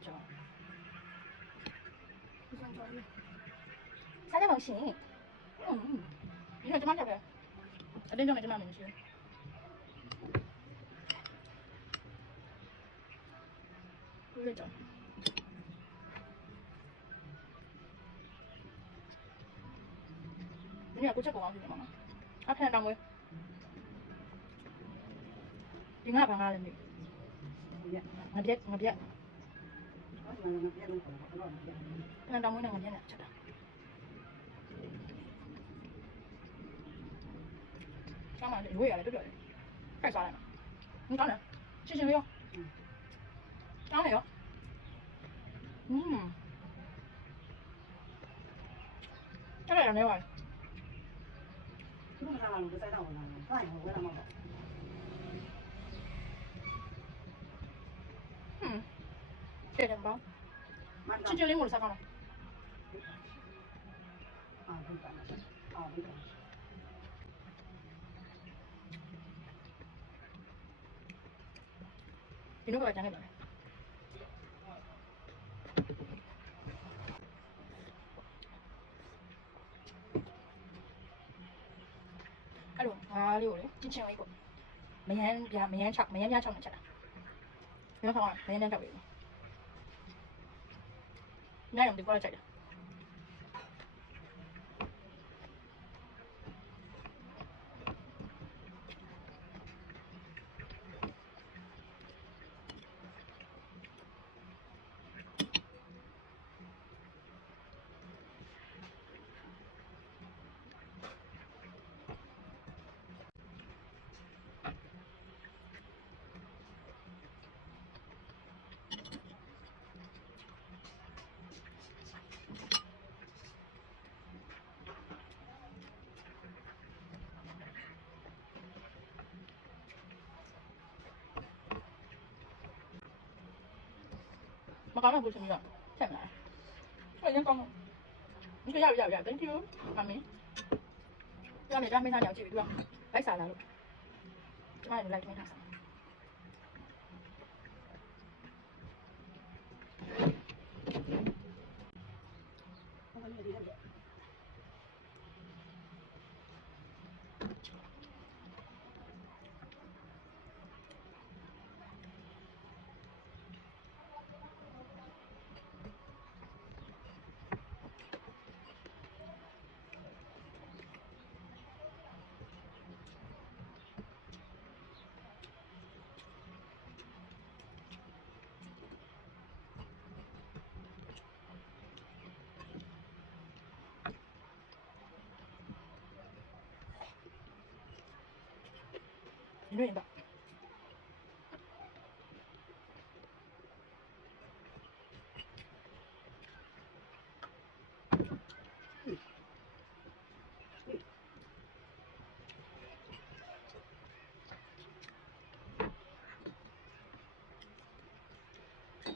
椒，不算椒盐，三点半行。你看这么吃呗，1点钟的这么明显。对着。你看，估计不光是什么，他偏当为，应该帮他人的，我别，偏当为那个偏的，吃的，干嘛的？我也来对不对？太酸了，你当然，谢谢你哟，当然哟，这个也没完。这点包，吃9.5的才放了。你那个讲给你。အဲ့လိုငါးလေးကိုလေကြည့်ချင်လိုက်ပေါ့မယမ်းပြချောက်နဲ့ချက်တာဒီမှာဆောင်မယမ်းချောက်လေးညရုံဒီပေါ်လိုက်ကြိုက်တာမကောင်းတော့ဘူးသမီးကဆက်မလားအဲ့ရင်ကောင်းတော့ဒီရရ thank you မမီဒီကနေဒါမင်းသားညောင်ကြည့်ပြီးသူကလိုက်စားလာလို့ကျမလည်းလိုက်ထွန်းထားစား你对吧？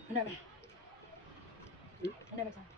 那边，那边啥？